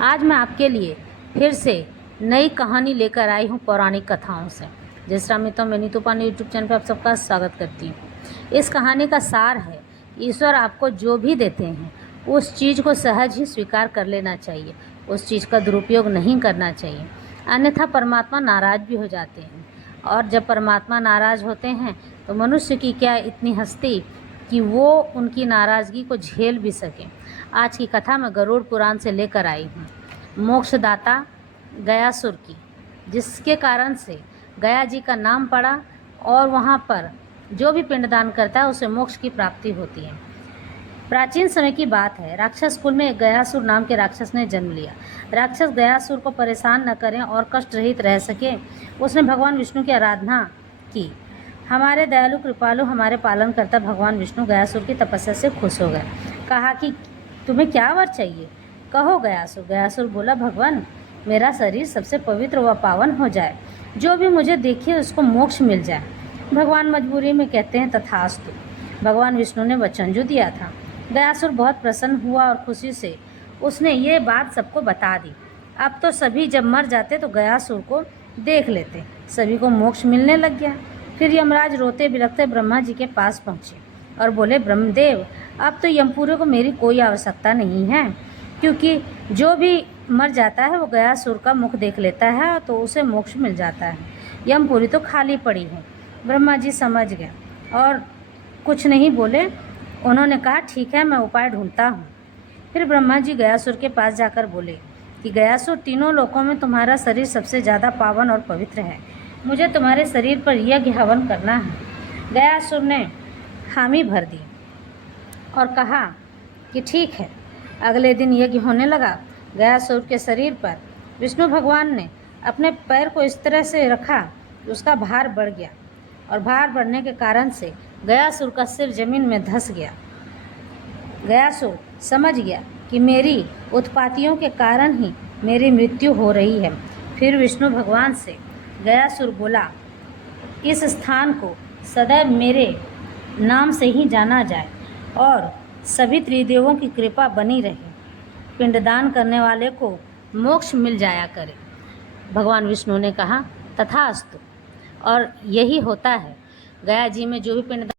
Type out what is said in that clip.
आज मैं आपके लिए फिर से नई कहानी लेकर आई हूँ पौराणिक कथाओं से। जय श्री राम मित्रों, मैं नीतू पांडे यूट्यूब चैनल पर आप सबका स्वागत करती हूँ। इस कहानी का सार है, ईश्वर आपको जो भी देते हैं उस चीज़ को सहज ही स्वीकार कर लेना चाहिए, उस चीज़ का दुरुपयोग नहीं करना चाहिए, अन्यथा परमात्मा नाराज़ भी हो जाते हैं। और जब परमात्मा नाराज़ होते हैं तो मनुष्य की क्या इतनी हस्ती कि वो उनकी नाराज़गी को झेल भी सके। आज की कथा मैं गरुड़ पुराण से लेकर आई हूँ, मोक्षदाता गयासुर की, जिसके कारण से गया जी का नाम पड़ा और वहाँ पर जो भी पिंडदान करता है उसे मोक्ष की प्राप्ति होती है। प्राचीन समय की बात है, राक्षस कुल में एक गयासुर नाम के राक्षस ने जन्म लिया। राक्षस गयासुर को परेशान न करें और कष्ट रहित रह सके, उसने भगवान विष्णु की आराधना की। हमारे दयालु कृपालु हमारे पालन करता भगवान विष्णु गयासुर की तपस्या से खुश हो गए। कहा कि तुम्हें क्या वर चाहिए, कहो गयासुर। गयासुर बोला, भगवान मेरा शरीर सबसे पवित्र व पावन हो जाए, जो भी मुझे देखे उसको मोक्ष मिल जाए। भगवान मजबूरी में कहते हैं तथास्तु। भगवान विष्णु ने वचन जो दिया था। गयासुर बहुत प्रसन्न हुआ और खुशी से उसने ये बात सबको बता दी। अब तो सभी जब मर जाते तो गयासुर को देख लेते, सभी को मोक्ष मिलने लग गया। फिर यमराज रोते बिलखते ब्रह्मा जी के पास पहुँचे और बोले, ब्रह्मदेव अब तो यमपुरी को मेरी कोई आवश्यकता नहीं है, क्योंकि जो भी मर जाता है वो गयासुर का मुख देख लेता है तो उसे मोक्ष मिल जाता है। यमपुरी तो खाली पड़ी है। ब्रह्मा जी समझ गए और कुछ नहीं बोले। उन्होंने कहा, ठीक है, मैं उपाय ढूंढता हूँ। फिर ब्रह्मा जी गयासुर के पास जाकर बोले कि गयासुर, तीनों लोकों में तुम्हारा शरीर सबसे ज़्यादा पावन और पवित्र है, मुझे तुम्हारे शरीर पर यज्ञ हवन करना है। गयासुर ने हामी भर दी और कहा कि ठीक है। अगले दिन यज्ञ होने लगा। गयासुर के शरीर पर विष्णु भगवान ने अपने पैर को इस तरह से रखा कि उसका भार बढ़ गया और भार बढ़ने के कारण से गयासुर का सिर जमीन में धंस गया। गयासुर समझ गया कि मेरी उत्पातियों के कारण ही मेरी मृत्यु हो रही है। फिर विष्णु भगवान से गयासुर बोला, इस स्थान को सदैव मेरे नाम से ही जाना जाए और सभी त्रिदेवों की कृपा बनी रहे, पिंडदान करने वाले को मोक्ष मिल जाया करे। भगवान विष्णु ने कहा, तथास्तु। और यही होता है, गया जी में जो भी पिंडदान